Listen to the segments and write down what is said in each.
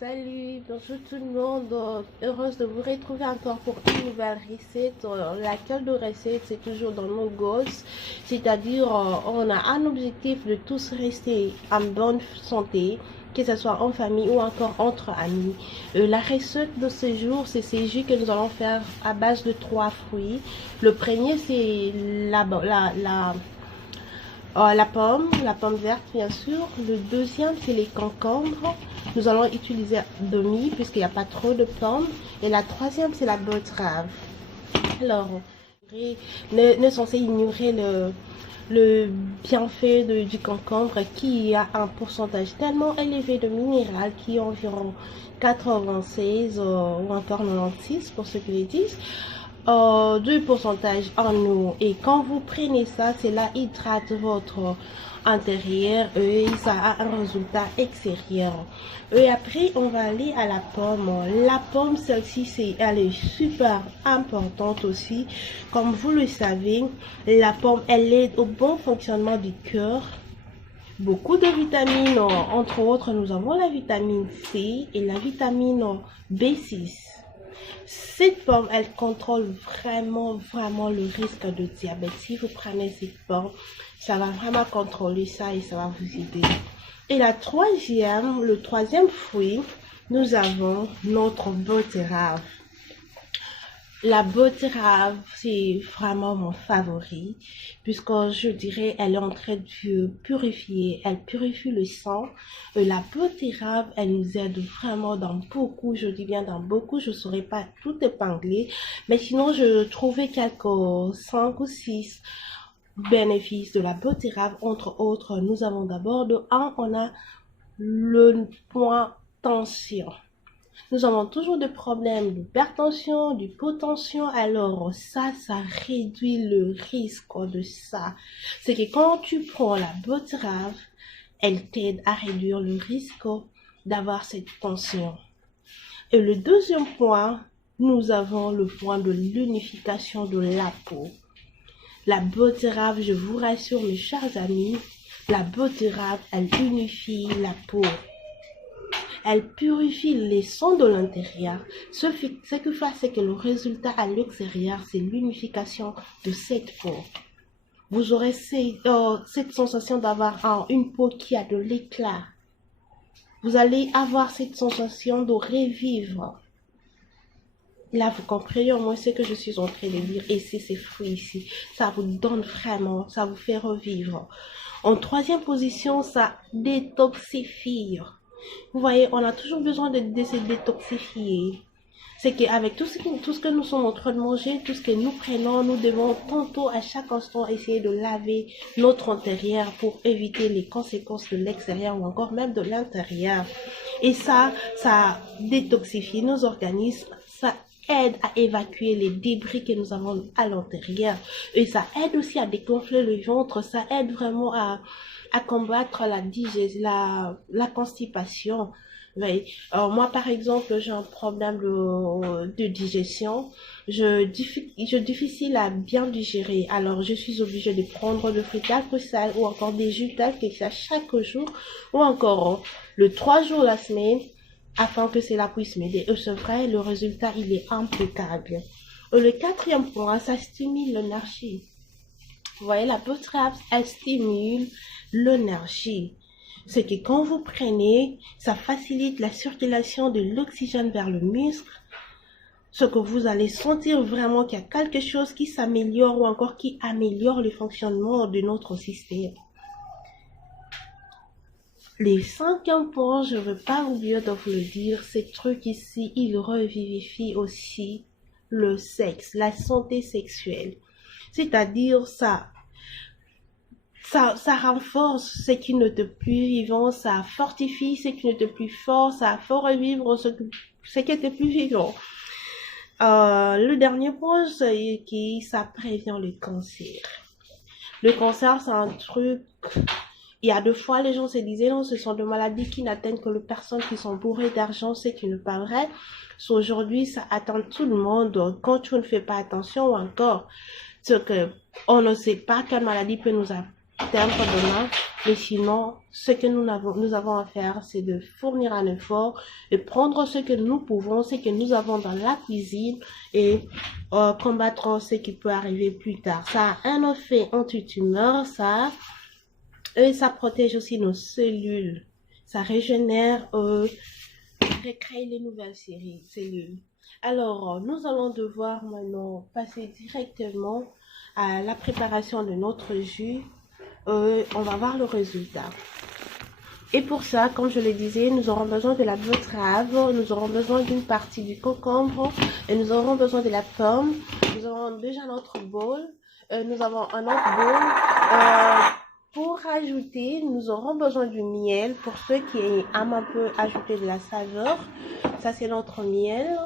Salut, bonjour tout le monde. Heureuse de vous retrouver encore pour une nouvelle recette. Laquelle de recette, c'est toujours dans nos goals. C'est-à-dire, on a un objectif de tous rester en bonne santé, que ce soit en famille ou encore entre amis. La recette de ce jour, c'est ces jus que nous allons faire à base de 3 fruits. Le premier, c'est la pomme verte bien sûr. Le deuxième, c'est les concombres. Nous allons utiliser demi puisqu'il n'y a pas trop de pommes. Et la troisième, c'est la betterave. Alors, ne censé ignorer le bienfait du concombre qui a un pourcentage tellement élevé de minéral qui est environ 96 ou encore 96 pour ceux qui le disent. Du pourcentage en eau, et quand vous prenez ça, cela hydrate votre intérieur et ça a un résultat extérieur. Et après on va aller à la pomme. La pomme, celle-ci, elle est super importante aussi. Comme vous le savez, la pomme, elle aide au bon fonctionnement du cœur. Beaucoup de vitamines, entre autres nous avons la vitamine C et la vitamine B6. Cette pomme, elle contrôle vraiment le risque de diabète. Si vous prenez cette pomme, ça va vraiment contrôler ça et ça va vous aider. Et le troisième fruit, nous avons notre betterave. La betterave, c'est vraiment mon favori, puisque je dirais, elle est en train de purifier, elle purifie le sang. La betterave, elle nous aide vraiment dans beaucoup, je dis bien dans beaucoup, je ne saurais pas tout épingler, mais sinon, je trouvais quelques 5 ou 6 bénéfices de la betterave. Entre autres, nous avons d'abord on a le point tension. Nous avons toujours des problèmes d'hypertension, d'hypotension. Alors ça réduit le risque de ça. C'est que quand tu prends la betterave, elle t'aide à réduire le risque d'avoir cette tension. Et le deuxième point, nous avons le point de l'unification de la peau. La betterave, je vous rassure mes chers amis, la betterave, elle unifie la peau. Elle purifie les sons de l'intérieur. Ce que fait, c'est que le résultat à l'extérieur, c'est l'unification de cette peau. Vous aurez cette sensation d'avoir une peau qui a de l'éclat. Vous allez avoir cette sensation de revivre. Là, vous comprenez au moins ce que je suis en train de dire. Et c'est ces fruits ici. Ça vous donne vraiment, ça vous fait revivre. En troisième position, ça détoxifie. Vous voyez, on a toujours besoin de se détoxifier. C'est qu'avec tout ce que nous sommes en train de manger, tout ce que nous prenons, nous devons tantôt à chaque instant essayer de laver notre intérieur pour éviter les conséquences de l'extérieur ou encore même de l'intérieur. Et ça détoxifie nos organismes, ça aide à évacuer les débris que nous avons à l'intérieur. Et ça aide aussi à dégonfler le ventre, ça aide vraiment à combattre la constipation. Oui. Moi, par exemple, j'ai un problème de digestion. Je difficile à bien digérer. Alors, je suis obligée de prendre le fruit tel que ça ou encore des jus tels que ça chaque jour ou encore le 3 jours la semaine afin que cela puisse m'aider. Et c'est vrai, le résultat, il est impeccable. Le quatrième point, ça stimule l'énergie. Vous voyez, la betterave, elle stimule l'énergie. C'est que quand vous prenez, ça facilite la circulation de l'oxygène vers le muscle. Ce que vous allez sentir vraiment qu'il y a quelque chose qui s'améliore ou encore qui améliore le fonctionnement de notre système. Les 5e point, je ne veux pas oublier de vous le dire, ces trucs ici, ils revivifient aussi le sexe, la santé sexuelle. C'est-à-dire ça renforce ce qui n'était plus vivant, ça fortifie ce qui n'était plus fort, ça fait revivre ce qui était plus vivant. Le dernier point, c'est que ça prévient le cancer. Le cancer, c'est un truc... Il y a 2 fois, les gens se disaient, non, ce sont des maladies qui n'atteignent que les personnes qui sont bourrées d'argent, c'est qui ne pas vrai. Aujourd'hui, ça atteint tout le monde quand tu ne fais pas attention ou encore. On ne sait pas quelle maladie peut nous atteindre demain. Mais sinon, ce que nous avons à faire, c'est de fournir un effort et prendre ce que nous pouvons, ce que nous avons dans la cuisine et combattre ce qui peut arriver plus tard. Ça a un effet anti-tumeur, et ça protège aussi nos cellules. Ça régénère, recrée les nouvelles cellules. Alors, nous allons devoir maintenant passer directement à la préparation de notre jus. On va voir le résultat. Et pour ça, comme je le disais, nous aurons besoin de la betterave, nous aurons besoin d'une partie du concombre et nous aurons besoin de la pomme. Nous avons déjà notre bol. Nous avons un autre bol. Pour ajouter, nous aurons besoin du miel pour ceux qui aiment un peu ajouter de la saveur. Ça, c'est notre miel.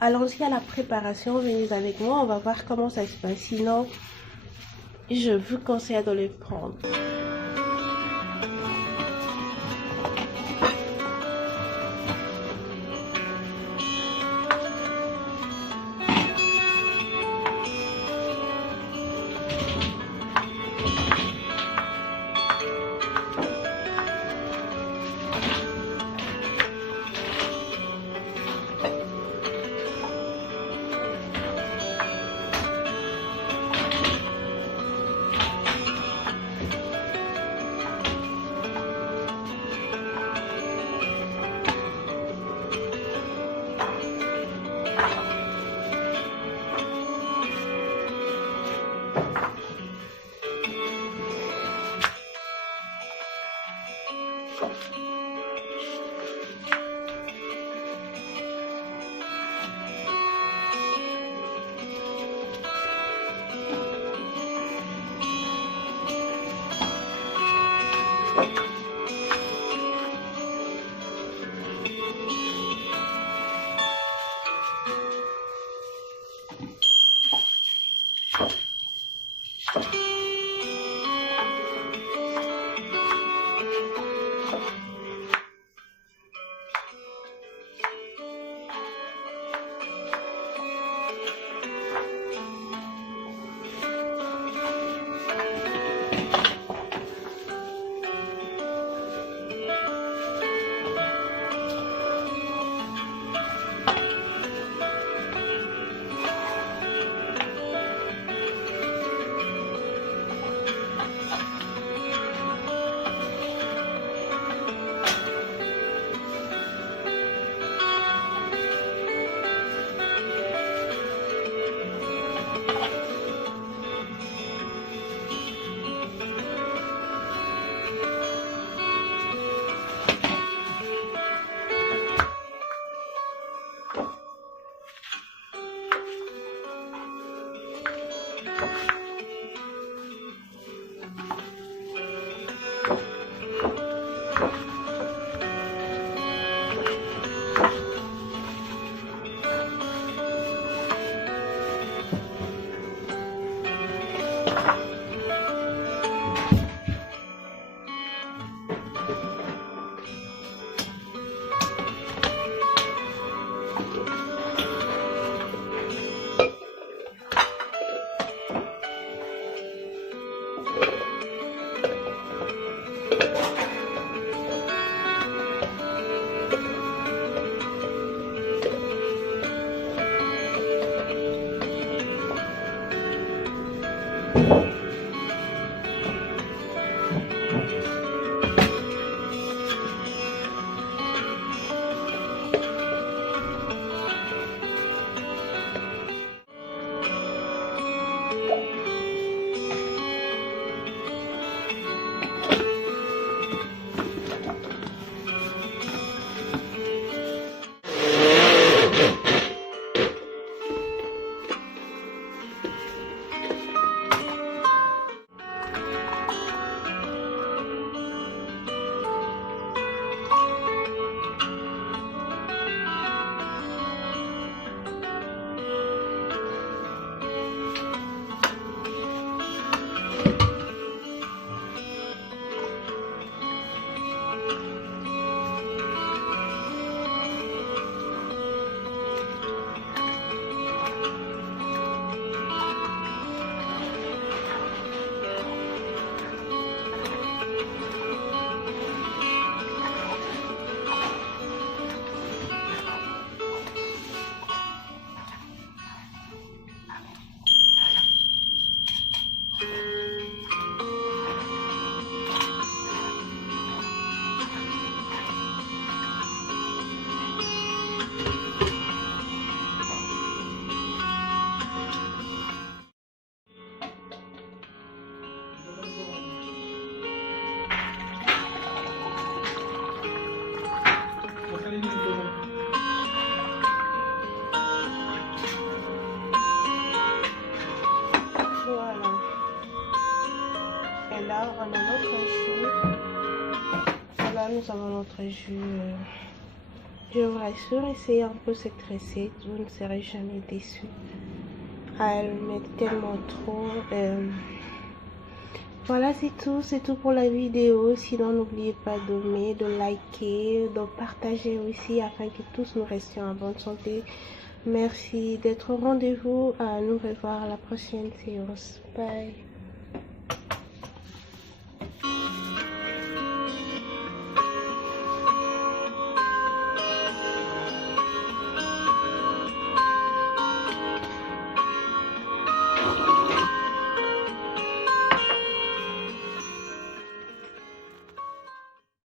Allons-y à la préparation. Venez avec moi, on va voir comment ça se passe. Sinon, je vous conseille de le prendre. jus. Je vous rassure, essayez un peu cette recette, vous ne serez jamais déçus. Elle met tellement trop. Voilà, c'est tout pour la vidéo. Sinon, n'oubliez pas d'aimer, de liker, de partager aussi afin que tous nous restions en bonne santé. Merci d'être au rendez-vous. À nous revoir à la prochaine séance. Bye.